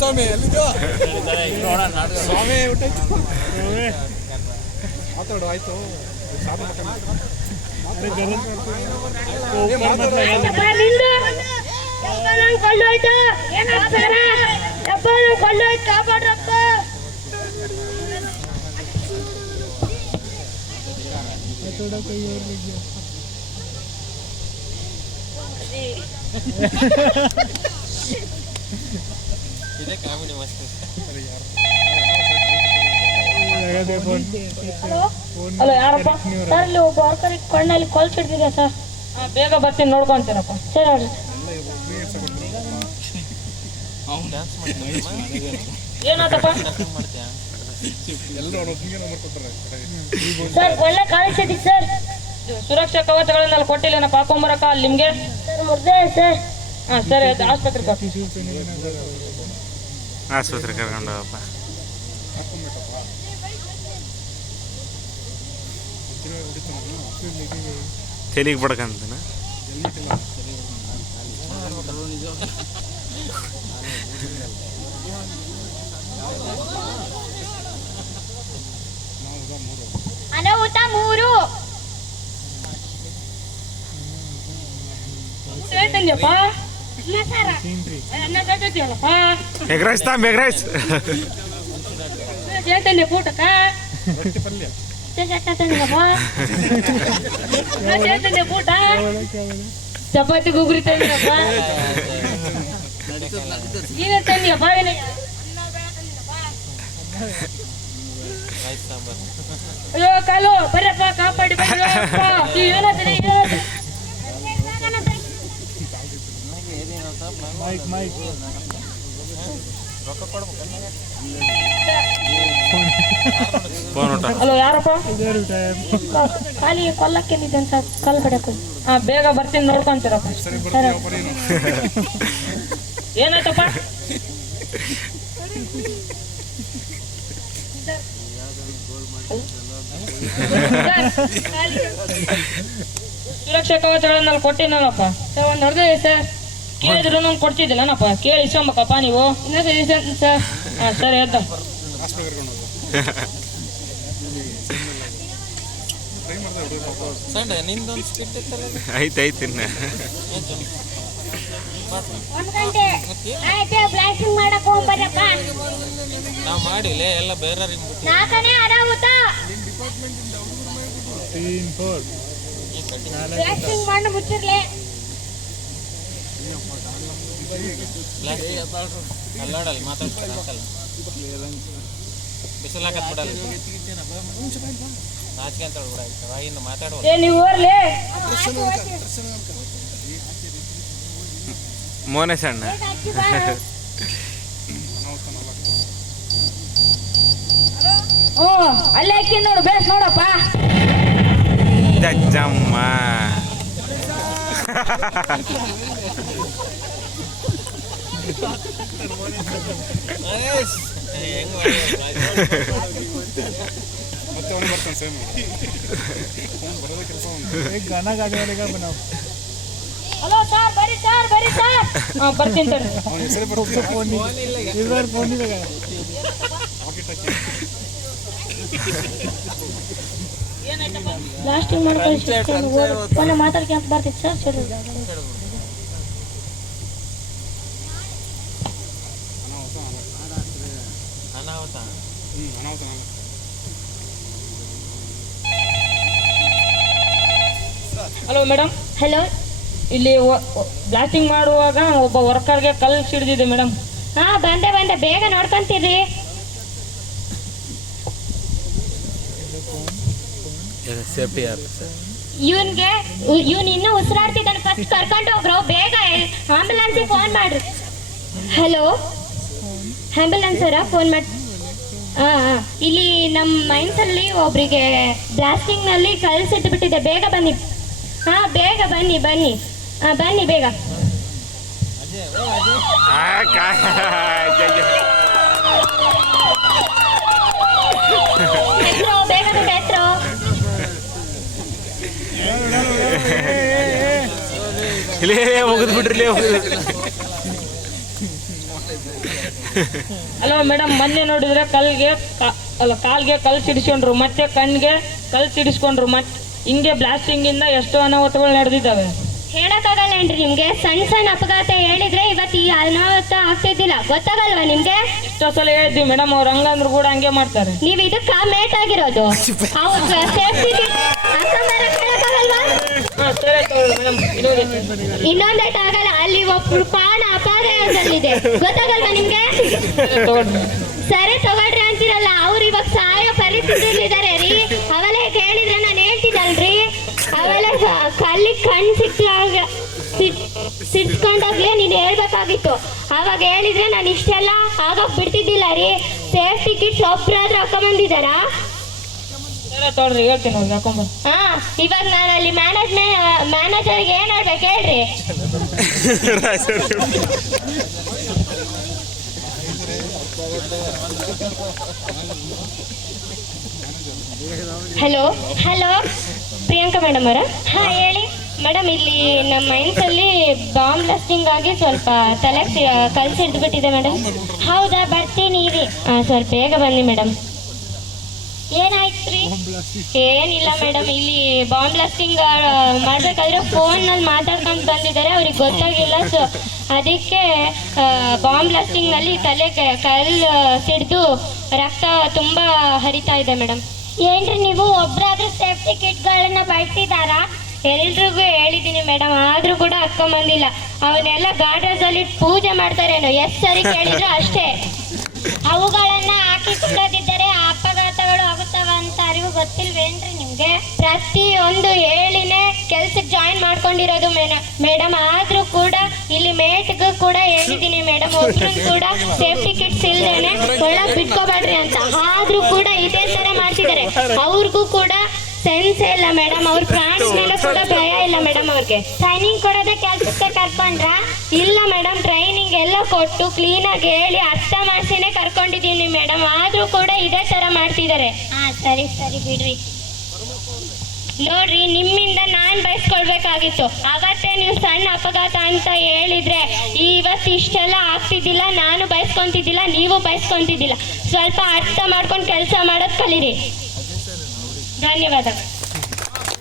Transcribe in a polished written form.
ಸ್ವಾಮಿ ಎಲ್ಲಿದ್ಯೋ ಸ್ವಾಮಿ ಮಾತಾಡು ಆಯ್ತು ಹಲೋ ಯಾರಪ್ಪ ಸರ್ ಇಲ್ಲಿ ಒಬ್ಬ ವರ್ಕರ್ ಕಣ್ಣಲ್ಲಿ ಕೊಲ್ಸಿಡ್ತಿದೆ ಸರ್. ಬೇಗ ಬರ್ತೀನಿ ನೋಡ್ಕೊಂತೀನಪ್ಪ. ಸರಿ ನೋಡ್ರಿ ಏನಾತಪ್ಪ ಸರ್? ಒಳ್ಳೆ ಕಾಣಿಸ್ತಿದ್ದಿ ಸರ್. ಸುರಕ್ಷಾ ಕವಚಗಳನ್ನೆಲ್ಲ ಕೊಟ್ಟಿಲ್ಲೇನಪ್ಪ ಹಾಕೊಂಬರಕ್ಕ ಅಲ್ಲಿ ನಿಮ್ಗೆ? ಸರ್ ಮುರ್ದೆ ಸರ್. ಹಾಂ ಸರಿ ಆಯ್ತು ಆಸ್ಪತ್ರೆ ಕರ್ಕೊಂಡು ಹೋಗಪ್ಪ. ತೆಲಿಗೆ ಬಡ್ಕಂತನ ಅನಾಹುತ 3 ಹೇಳ್ತಂದ್ಯಪ್ಪ. ಎಗ್ರೈಸ್ತಾ ಬೆಗ್ರೈಸ್ ಹೇಳ್ತಂದೆ ಊಟಕ್ಕ ಊಟ ಚಪಾತಿ ಗುಗ್ರಿ ತಂದಿರಪ್ಪ. ನೀನೇ ತಂದಿಯಪ್ಪ. ಅಯ್ಯೋ ಕಾಲು ಬರ್ರಪ್ಪ ಕಾಪಾಡಿ ಹಲೋ ಯಾರಪ್ಪ? ಖಾಲಿ ಕೊಲ್ಲಕ್ಕೆ ಸರ್ ಕಲ್ ಕಡೆಕು. ಹಾ ಬೇಗ ಬರ್ತೀನಿ ನೋಡ್ಕೊಂತೀರಪ್ಪ. ಏನಾಯ್ತಪ್ಪ? ಸುರಕ್ಷಾ ಕವಚಗಳನ್ನೆಲ್ಲ ಕೊಟ್ಟಿನಲ್ಲಪ್ಪ ಸರ್. ಒಂದು ಹೊಡೆದೇ ಸರ್. ಕೇಳಿದ್ರು ನಾನು ಕೊಡ್ತಿದ್ದಿಲ್ಲನಪ್ಪ. ಕೇಳಿ ಇಸ್ಕೊಂಬಕ್ಕಪ್ಪ ನೀವು. ಇನ್ನೊಂದು ಸರ್. ಹಾಂ ಸರಿ ಎದ್ದ ಐತೆ ನಾವು ಮಾಡಿಲ್ಲ ಎಲ್ಲ ಬೇರೆ ಅಲ್ಲಾಡಲ್ಲ ಮಾತಾಡ್ತಾರೆ ಬಿಸಿಲಾಕತ್ ಬಿಡಲ್ಲ ನಾಚಿಕೆ ಅಂತ ವಾಗಿಂದ ಮಾತಾಡುವ ಮೋನೆ ಸಣ್ಣ ಅಲ್ಲೇ ಹಾಕಿ ನೋಡು ಬೇಸ್ ನೋಡಪ್ಪ. ಜಜ್ಜಮ್ಮ ಹಲೋ ಸರ್ ಬರಿ ಸರ್ ಬರಿ ಸರ್. ಹಾಂ ಬರ್ತೀನಿ ಲಾಸ್ಟಿಂಗ್ ಮಾಡ್ಕೊಂಡು ಮಾತಾಡ್ಕೊಂತ ಬರ್ತಿತ್ತು ಸರ್. ಸರಿ ಹಲೋ ಮೇಡಮ್. ಹಲೋ ಇಲ್ಲಿ ಬ್ಲಾಸ್ಟಿಂಗ್ ಮಾಡುವಾಗ ಒಬ್ಬ ವರ್ಕರ್ಗೆ ಕಲ್ಲು ಸಿಡಿದಿದೆ ಮೇಡಮ್. ಹಾಂ ಬಂದೆ ಬೇಗ ನೋಡ್ಕೊಂತೀರಿ. ಇವನ್ ಇನ್ನೂ ಉಸಿರಾಡ್ತಿದ್ದಾನೆ. ಫಸ್ಟ್ ಕರ್ಕೊಂಡು ಹೋಗ್ರು ಬೇಗ. ಆಂಬುಲೆನ್ಸಿಗೆ ಫೋನ್ ಮಾಡ್ರಿ. ಹಲೋ ಆಂಬುಲೆನ್ಸ್ ಅವರ ಫೋನ್ ಮಾಡಿ. ಇಲ್ಲಿ ನಮ್ಮ ಮೈನ್ಸಲ್ಲಿ ಒಬ್ರಿಗೆ ಬ್ಲಾಸ್ಟಿಂಗ್ನಲ್ಲಿ ಕಲ್ಲು ಸಿಟ್ಟಿಬಿಟ್ಟಿದೆ. ಬೇಗ ಬನ್ನಿ. ಬೇಗ ಬನ್ನಿ ಬೇಗ. ಇಲ್ಲೇ ಮುಗಿದ್ಬಿಟ್ರಿ. ಅಲ್ವಾ ಮೇಡಮ್, ಮೊನ್ನೆ ನೋಡಿದ್ರೆ ಕಾಲ್ಗೆ ಕಲ್ಲು ಸಿಡಿಸ್ಕೊಂಡ್ರು, ಮತ್ತೆ ಕಣ್ಣಿಗೆ ಕಲ್ಲು ಸಿಡಿಸ್ಕೊಂಡ್ರು, ಮತ್ತೆ ಹಿಂಗೆ ಬ್ಲಾಸ್ಟಿಂಗ್ ಇಂದ ಎಷ್ಟೋ ಅನಾಹುತಗಳು ನಡೆದಿದ್ದಾವೆ. ಹೇಳಕ್ಕಾಗಲ್ಲೇನ್ರಿ ನಿಮ್ಗೆ? ಸಣ್ಣ ಸಣ್ಣ ಅಪಘಾತ ಹೇಳಿದ್ರೆ ಇವತ್ತು ಈ ಅನಾಹುತ ಆಗ್ತಿದ್ದಿಲ್ಲ, ಗೊತ್ತಾಗಲ್ವಾ ನಿಮ್ಗೆ? ಎಷ್ಟೋ ಸಲ ಹೇಳಿದ್ವಿ ಮೇಡಮ್, ಅವ್ರು ಹಂಗಂದ್ರು ಕೂಡ ಹಂಗೆ ಮಾಡ್ತಾರೆ. ನೀವ್ ಇದಕ್ಕ ಮೇಟ್ ಆಗಿರೋದು. ಇನ್ನೊಂದೇಟ್ ಆಗಲ್ಲ, ಅಲ್ಲಿ ಒಬ್ರು ಪ್ರಾಣ ಅಪಾಯದಲ್ಲಿದೆ, ಗೊತ್ತಾಗಲ್ವಾ ನಿಮ್ಗೆ? ಸರಿ ತಗೊಳ್ರಿ ಅಂತೀರಲ್ಲ, ಅವ್ರು ಇವಾಗ ಸಾಯೋ ಪರಿಸ್ಥಿತಿಯಲ್ಲಿದ್ದಾರೆ ರೀ. ಅವೆಲ್ಲ ಹೇಳಿದ್ರೆ ನಾನು ಹೇಳ್ತಿದ್ದಲ್ರಿ, ಅವೆಲ್ಲ ಕಲ್ಲಿ ಕಣ್ ಸಿಡ್ಸ್ಕೊಂಡಾಗ್ಲೇ ನೀನು ಹೇಳ್ಬೇಕಾಗಿತ್ತು. ಅವಾಗ ಹೇಳಿದ್ರೆ ನಾನು ಇಷ್ಟೆಲ್ಲ ಆಗೋಕ್ ಬಿಡ್ತಿದ್ದಿಲ್ಲ ರೀ. Safety kits ಒಬ್ರಾದ್ರೂ ಹಾಕೊಂಬಂದಿದ್ದಾರಾ? ತೋಳ್ರಿ, ಹೇಳ್ತೀನಿ ಅವ್ರಿಗೆ ಹಾಕೊಂಬ. ಹಾ, ಇವಾಗ ನಾನು ಅಲ್ಲಿ ಮ್ಯಾನೇಜರ್ಗೆ ಏನ್ ಹೇಳ್ಬೇಕು ಹೇಳ್ರಿ. ಹಲೋ ಹಲೋ, ಪ್ರಿಯಾಂಕಾ ಮೇಡಮ್ ಅವರ? ಹಾ ಹೇಳಿ ಮೇಡಮ್. ಇಲ್ಲಿ ನಮ್ಮ ಮೈನ್ಸಲ್ಲಿ ಬಾಂಬ್ ಬ್ಲಾಸ್ಟಿಂಗ್ ಆಗಿ ಸ್ವಲ್ಪ ತಲೆ ಕಲ್ಲು ಹಿಡಿದ್ಬಿಟ್ಟಿದೆ ಮೇಡಮ್. ಹೌದಾ, ಬರ್ತೀನಿ ರೀ. ಸ್ವಲ್ಪ ಬೇಗ ಬನ್ನಿ ಮೇಡಮ್. ಏನಾಯ್ತು ರೀ? ಏನಿಲ್ಲ ಮೇಡಮ್, ಇಲ್ಲಿ ಬಾಂಬ್ ಬ್ಲಾಸ್ಟಿಂಗ್ ಮಾಡ್ಬೇಕಾದ್ರೆ ಫೋನಲ್ಲಿ ಮಾತಾಡ್ಕೊಂಡು ಬಂದಿದ್ದಾರೆ, ಅವ್ರಿಗೆ ಗೊತ್ತಾಗಿಲ್ಲ. ಸೊ ಅದಕ್ಕೆ ಬಾಂಬ್ ಬ್ಲಾಸ್ಟಿಂಗ್ನಲ್ಲಿ ತಲೆಗೆ ಕಲ್ಲು ಸಿಡಿದು ರಕ್ತ ತುಂಬ ಹರಿತಾ ಇದೆ ಮೇಡಮ್. ಏನ್ರಿ ನೀವು ಒಬ್ರಾದ್ರೂ ಸೇಫ್ಟಿ ಕಿಟ್ಗಳನ್ನ ಬಳಸಿದಾರಾ? ಎಲ್ರಿಗೂ ಹೇಳಿದ್ದೀನಿ ಮೇಡಮ್, ಆದ್ರೂ ಕೂಡ ಹಾಕೊಂಬಂದಿಲ್ಲ. ಅವನ್ನೆಲ್ಲ ಗಾರ್ಡನ್ಸಲ್ಲಿ ಪೂಜೆ ಮಾಡ್ತಾರೇನೋ, ಎಷ್ಟು ಸರಿ ಕೇಳಿದ್ರು ಅಷ್ಟೇ. ಅವುಗಳನ್ನ ಹಾಕಿಕೊಳ್ಳದಿದ್ದರೆ ಅಪಘಾತಗಳು ಆಗುತ್ತವ ಅಂತ ಅರಿವು ಗೊತ್ತಿಲ್ವೇನ್ರಿ ನಿಮ್ಗೆ? ಪ್ರತಿಯೊಂದು ಹೇಳಿನೇ ಕೆಲ್ಸಕ್ಕೆ ಜಾಯಿನ್ ಮಾಡ್ಕೊಂಡಿರೋದು ಮೇಡಮ್. ಆದ್ರೂ ಕೂಡ ಇಲ್ಲಿ ಮೇಟ್ಗೂ ಕೂಡ ಹೇಳಿದ್ದೀನಿ ಮೇಡಮ್, ಒಬ್ರು ಕೂಡ ಸೇಫ್ಟಿ ಕಿಟ್ಸ್ ಇಲ್ದೇನೆ ಒಳಗ್ ಬಿಟ್ಕೋಬೇಡ್ರಿ ಅಂತ. ಆದ್ರೂ ಕೂಡ ಇದೇ ತರ ಮಾಡ್ತಿದ್ದಾರೆ. ಅವ್ರಿಗೂ ಕೂಡ ಸೆನ್ಸ್ ಇಲ್ಲ ಮೇಡಮ್, ಅವ್ರ ಪ್ರಾಣ ಮೇಲೆ ಕೂಡ ಭಯ ಇಲ್ಲ ಮೇಡಮ್. ಅವ್ರಿಗೆ ಟ್ರೈನಿಂಗ್ ಕೊಡೋದೇ ಕೆಲ್ಸಕ್ಕೆ ಕರ್ಕೊಂಡ್ರ? ಇಲ್ಲ ಮೇಡಮ್, ಟ್ರೈನಿಂಗ್ ಎಲ್ಲ ಕೊಟ್ಟು ಕ್ಲೀನಾಗಿ ಹೇಳಿ ಅರ್ಥ ಮಾಡಿಸಿನೇ ಕರ್ಕೊಂಡಿದ್ದೀನಿ ಮೇಡಮ್. ಆದ್ರೂ ಕೂಡ ಇದೇ ತರ ಮಾಡ್ತಿದ್ದಾರೆ. ಹಾ ಸರಿ ಸರಿ ಬಿಡ್ರಿ. ನೋಡ್ರಿ, ನಿಮ್ಮಿಂದ ನಾನ್ ಬಯಸ್ಕೊಳ್ಬೇಕಾಗಿತ್ತು. ಅವತ್ತೇ ನೀವು ಸಣ್ಣ ಅಪಘಾತ ಅಂತ ಹೇಳಿದ್ರೆ ಇವತ್ತು ಇಷ್ಟೆಲ್ಲ ಆಗ್ತಿದ್ದಿಲ್ಲ, ನಾನು ಬಯಸ್ಕೊಂತಿದ್ದಿಲ್ಲ, ನೀವು ಬಯಸ್ಕೊಂತಿದ್ದಿಲ್ಲ. ಸ್ವಲ್ಪ ಅರ್ಥ ಮಾಡ್ಕೊಂಡು ಕೆಲಸ ಮಾಡೋದು ಕಲೀರಿ. ಧನ್ಯವಾದ.